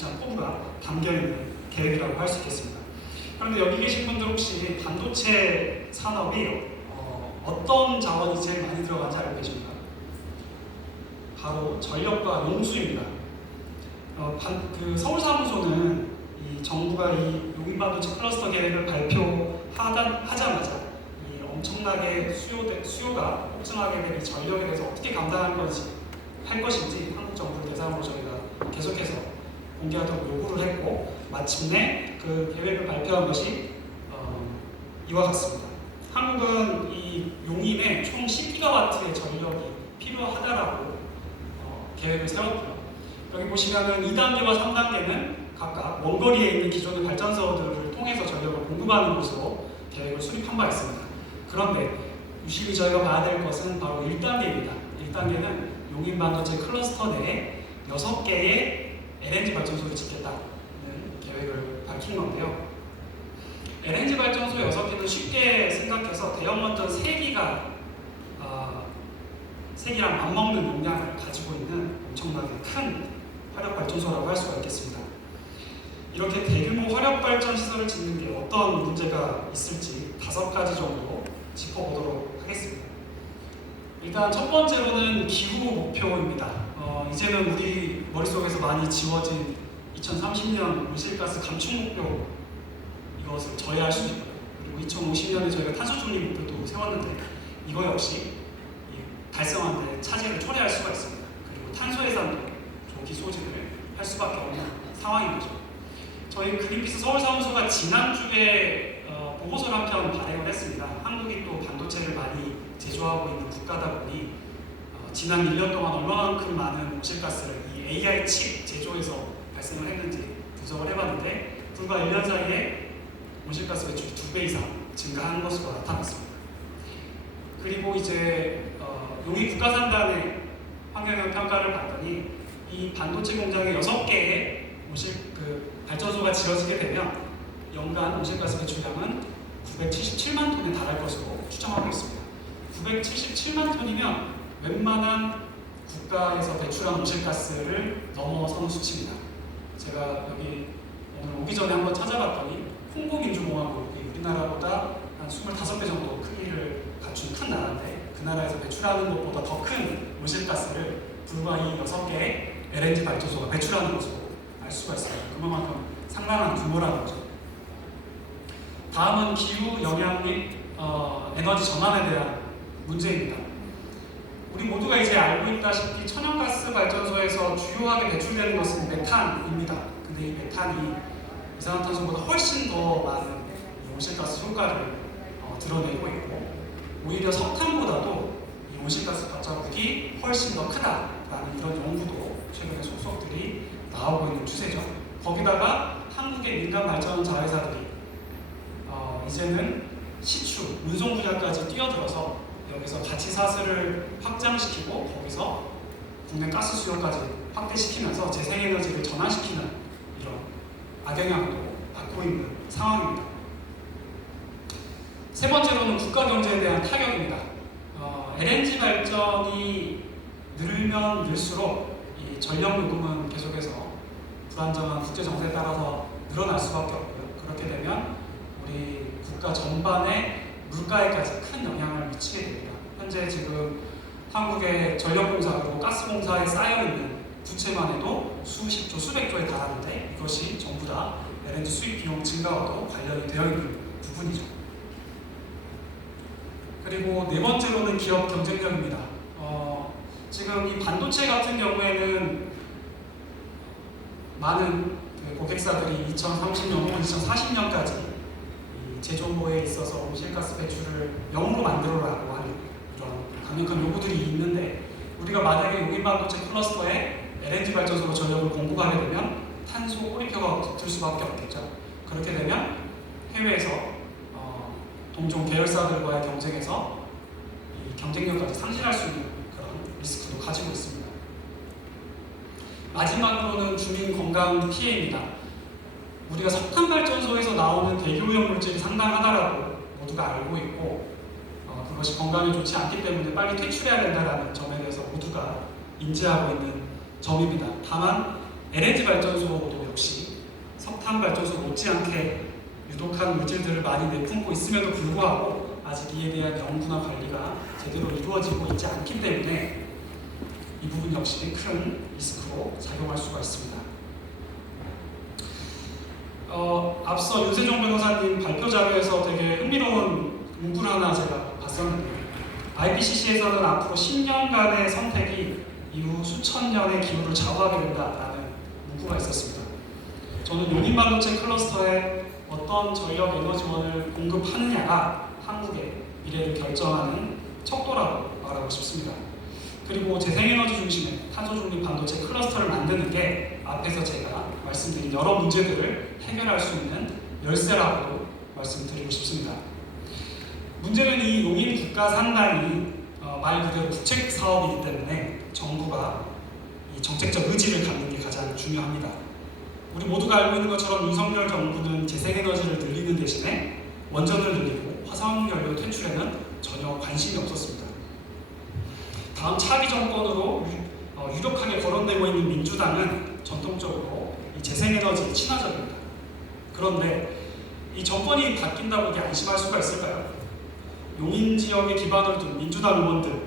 포부가 담겨있는 계획이라고 할 수 있겠습니다. 그런데 여기 계신 분들 혹시 반도체 산업이 어떤 자원이 제일 많이 들어간지 알고 계십니까? 바로 전력과 용수입니다. 서울사무소는 이 정부가 이 용인반도체 클러스터 계획을 발표하자마자 이 엄청나게 수요가 폭증하게 된 이 전력에 대해서 어떻게 감당할 것인지 한국 정부를 대상으로 저희가 계속해서 공개하도록 요구를 했고, 마침내 그 계획을 발표한 것이 이와 같습니다. 한국은 이 용인에 총 10기가와트의 전력이 필요하다라고 계획을 세웠고요. 여기 보시면은 2단계와 3단계는 각각 원거리에 있는 기존의 발전소들을 통해서 전력을 공급하는 곳으로 계획을 수립한 바 있습니다. 그런데 유심히 저희가 봐야 될 것은 바로 1단계입니다. 1단계는 용인 반도체 클러스터 내에 6개의 LNG 발전소를 짓겠다는 계획을 밝힌 건데요. LNG 발전소 6개는 쉽게 생각해서 대형 원전 3기가 3기랑 맞먹는 용량을 가지고 있는 엄청나게 큰 화력발전소라고 할 수가 있겠습니다. 이렇게 대규모 화력발전 시설을 짓는 게 어떤 문제가 있을지 5가지 정도 짚어보도록 하겠습니다. 일단 첫 번째로는 기후 목표입니다. 이제는 우리 머릿속에서 많이 지워진 2030년 온실가스 감축 목표, 이것을 저해할 수 있고요. 그리고 2050년에 저희가 탄소 중립 목표도 세웠는데 이거 역시 달성하는 데 차질을 초래할 수가 있습니다. 그리고 탄소 해상도 조기 소진을 할 수밖에 없는 상황인 거죠. 저희 그린피스 서울사무소가 지난주에 보고서를 한 편 발행을 했습니다. 한국이 또 반도체를 많이 제조하고 있는 국가다 보니 지난 1년 동안 얼마만큼 많은 온실가스를 이 AI 칩 제조에서 발생을 했는지 분석을 해봤는데, 불과 1년 사이에 온실가스 배출이 2배 이상 증가한 것으로 나타났습니다. 그리고 이제 용인 국가산단의 환경영 평가를 봤더니 이 반도체 공장에 6개의 발전소가 지어지게 되면 연간 온실가스 배출량은 977만 톤에 달할 것으로 추정하고 있습니다. 977만 톤이면 웬만한 국가에서 배출한 온실가스를 넘어서는 수치입니다. 제가 여기 오늘 오기 전에 한번 찾아봤더니 콩고민주공화국이 우리나라보다 한 25배 정도 크기를 갖춘 큰 나라인데, 그 나라에서 배출하는 것보다 더 큰 온실가스를 불과 이 6개의 LNG 발전소가 배출하는 것으로 알 수가 있어요. 그만큼 상당한 규모라는 거죠. 다음은 기후 영향 및 에너지 전환에 대한 문제입니다. 우리 모두가 이제 알고 있다시피 천연가스 발전소에서 주요하게 배출되는 것은 메탄입니다. 근데 이 메탄이 이산화탄소보다 훨씬 더 많은 온실가스 효과를 드러내고 있고, 오히려 석탄보다도 이 온실가스 발자국이 훨씬 더 크다라는 이런 연구도 최근에 속속들이 나오고 있는 추세죠. 거기다가 한국의 민간 발전 자회사들이 이제는 시추, 운송 분야까지 뛰어들어서 여기서 가치 사슬을 확장시키고 거기서 국내 가스 수요까지 확대시키면서 재생에너지를 전환시키는 이런 악영향도 받고 있는 상황입니다. 세 번째로는 국가 경제에 대한 타격입니다. LNG 발전이 늘면 늘수록 이 전력 요금은 계속해서 불안정한 국제 정세에 따라서 늘어날 수밖에 없고요. 그렇게 되면 우리 국가 전반의 물가에까지 큰 영향을 미치게 됩니다. 현재 지금 한국의 전력공사 그리고 가스공사에 쌓여있는 부채만 해도 수십조, 수백조에 달하는데, 이것이 전부 다 LNG 수입 비용 증가와도 관련이 되어 있는 부분이죠. 그리고 네 번째로는 기업 경쟁력입니다. 지금 이 반도체 같은 경우에는 많은 고객사들이 2030년 혹은 2040년까지 제조모에 있어서 온실가스 배출을 0으로 만들어라고 하는 이런 강력한 요구들이 있는데, 우리가 만약에 용인 반도체 클러스터에 LNG 발전소로 전력을 공급하게 되면 탄소 꼬리표가 붙을 수밖에 없겠죠. 그렇게 되면 해외에서 동종 계열사들과의 경쟁에서 이 경쟁력까지 상실할 수 있는 그런 리스크도 가지고 있습니다. 마지막으로는 주민 건강 피해입니다. 우리가 석탄 발전소에서 나오는 대기오염 물질이 상당하다라고 모두가 알고 있고, 그것이 건강에 좋지 않기 때문에 빨리 퇴출해야 된다는 점에 대해서 모두가 인지하고 있는 점입니다. 다만 LNG 발전소도 석탄 발전소 못지않게 유독한 물질들을 많이 내뿜고 있음에도 불구하고 아직 이에 대한 연구나 관리가 제대로 이루어지고 있지 않기 때문에 이 부분 역시 큰 리스크로 작용할 수가 있습니다. 앞서 윤세종 변호사님 발표 자료에서 되게 흥미로운 문구를 하나 제가 봤었는데, IPCC에서는 앞으로 10년간의 선택이 이후 수천 년의 기후를 좌우하게 된다라는 문구가 있었습니다. 저는 용인 반도체 클러스터에 어떤 전력 에너지원을 공급하느냐가 한국의 미래를 결정하는 척도라고 말하고 싶습니다. 그리고 재생에너지 중심의 탄소 중립 반도체 클러스터를 만드는 게 앞에서 제가 말씀드린 여러 문제들을 해결할 수 있는 열쇠라고 말씀드리고 싶습니다. 문제는 이 용인 국가 산단이 말 그대로 국책 사업이기 때문에 정부가 이 정책적 의지를 갖는 게 가장 중요합니다. 우리 모두가 알고 있는 것처럼 윤석열 정부는 재생에너지를 늘리는 대신에 원전을 늘리고 화석연료 퇴출에는 전혀 관심이 없었습니다. 다음 차기 정권으로 유력하게 거론되고 있는 민주당은 전통적으로 이 재생에너지 친화적입니다. 그런데 이 정권이 바뀐다고 이게 안심할 수가 있을까요? 용인 지역에 기반을 둔 민주당 의원들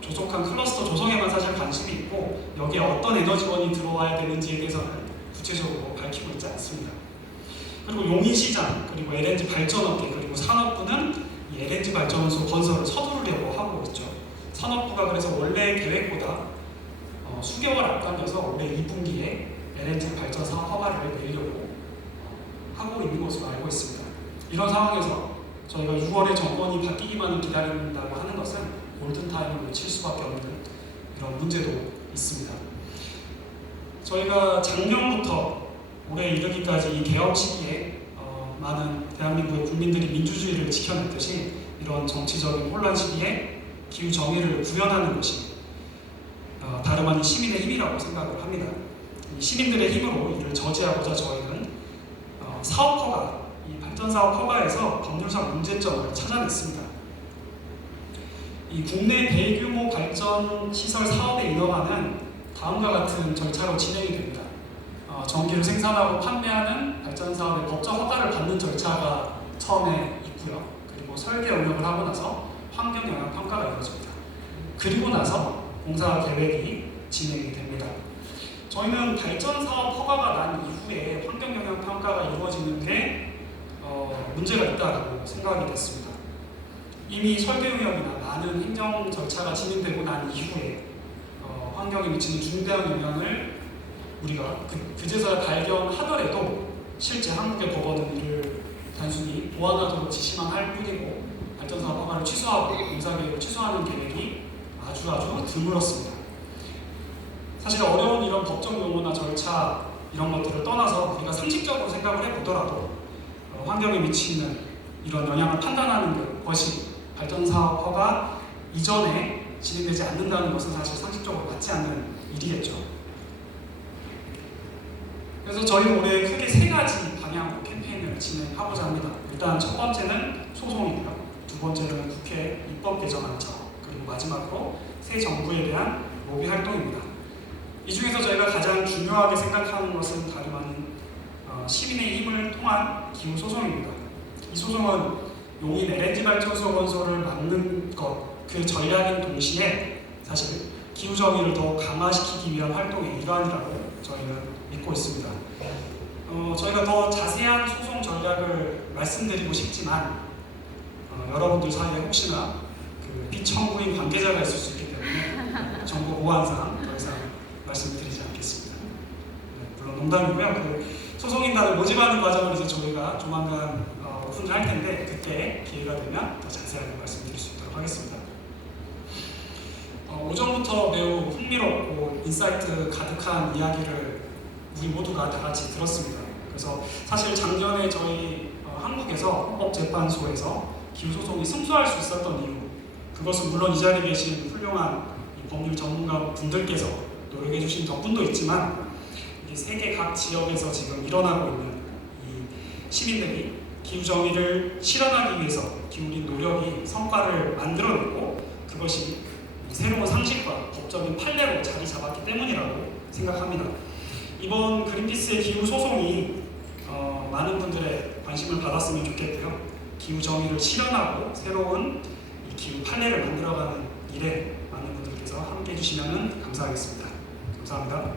조속한 클러스터 조성에만 사실 관심이 있고 여기에 어떤 에너지원이 들어와야 되는지에 대해서는 구체적으로 밝히고 있지 않습니다. 그리고 용인시장, 그리고 LNG 발전업계, 그리고 산업부는 이 LNG 발전소 건설을 서두르려고 하고 있죠. 산업부가 그래서 원래 계획보다 수개월 앞당겨서 올해 2분기에 LNG 발전 사업 허가를 내려고 하고 있는 것으로 알고 있습니다. 이런 상황에서 저희가 6월에 정권이 바뀌기만을 기다린다고 하는 것은 골든타임을 놓칠 수밖에 없는 이런 문제도 있습니다. 저희가 작년부터 올해 이르기까지 이 개업 시기에 많은 대한민국의 국민들이 민주주의를 지켜냈듯이 이런 정치적인 혼란 시기에 기후 정의를 구현하는 것이 다름 아닌 시민의 힘이라고 생각을 합니다. 시민들의 힘으로 이를 저지하고자 저희는 사업 허가, 이 발전 사업 허가에서 법률상 문제점을 찾아냈습니다. 이 국내 대규모 발전 시설 사업에 인허가는 다음과 같은 절차로 진행이 됩니다. 전기를 생산하고 판매하는 발전 사업의 법적 허가를 받는 절차가 처음에 있고요. 그리고 설계 운영을 하고 나서 환경 영향 평가가 이루어집니다. 그리고 나서 공사 계획이 진행이 됩니다. 저희는 발전 사업 허가가 난 이후에 환경 영향 평가가 이루어지는 게 문제가 있다고 생각이 됐습니다. 이미 설계 의혹이나 많은 행정 절차가 진행되고 난 이후에 환경에 미치는 중대한 영향을 우리가 그제서야 발견하더라도 실제 한국의 법원은 이를 단순히 보완하도록 지시만 할 뿐이고 발전사업 허가를 취소하고 공사계획을 취소하는 계획이 아주 드물었습니다. 사실 어려운 이런 법적 용어나 절차 이런 것들을 떠나서 우리가 상식적으로 생각을 해보더라도 환경에 미치는 이런 영향을 판단하는 것이 발전사업 허가 이전에 진행되지 않는다는 것은 사실 상식적으로 맞지 않는 일이겠죠. 그래서 저희는 올해 크게 3가지 방향으로 캠페인을 진행하고자 합니다. 일단 첫 번째는 소송이고요. 두 번째는 국회 입법 개정안 작업, 그리고 마지막으로 새 정부에 대한 로비 활동입니다. 이 중에서 저희가 가장 중요하게 생각하는 것은 다름 아닌 시민의 힘을 통한 기후 소송입니다. 이 소송은 용인 LNG 발전소 건설을 막는 것, 그 전략인 동시에 사실 기후 정의를 더 강화시키기 위한 활동의 일환이라고 저희는 믿고 있습니다. 저희가 더 자세한 소송 전략을 말씀드리고 싶지만 여러분들 사이에 혹시나 그 비청구인 관계자가 있을 수 있기 때문에 정보 보안상 더 이상 말씀드리지 않겠습니다. 네, 물론 농담이고요. 그 소송인단을 모집하는 과정을 이제 저희가 조만간 오픈을 할 텐데 그때 기회가 되면 더 자세하게 말씀드릴 수 있도록 하겠습니다. 오전부터 매우 흥미롭고 인사이트 가득한 이야기를 우리 모두가 다 같이 들었습니다. 그래서 사실 작년에 저희 한국에서 헌법재판소에서 기후소송이 승소할 수 있었던 이유, 그것은 물론 이 자리에 계신 훌륭한 법률 전문가 분들께서 노력해 주신 덕분도 있지만 세계 각 지역에서 지금 일어나고 있는 이 시민들이 기후정의를 실현하기 위해서 기울인 노력이 성과를 만들어내고 그것이 새로운 상식과 법적인 판례로 자리 잡았기 때문이라고 생각합니다. 이번 그린피스의 기후 소송이 관심을 받았으면 좋겠고요. 기후 정의를 실현하고 새로운 이 기후 판례를 만들어가는 일에 많은 분들께서 함께해 주시면 감사하겠습니다. 감사합니다.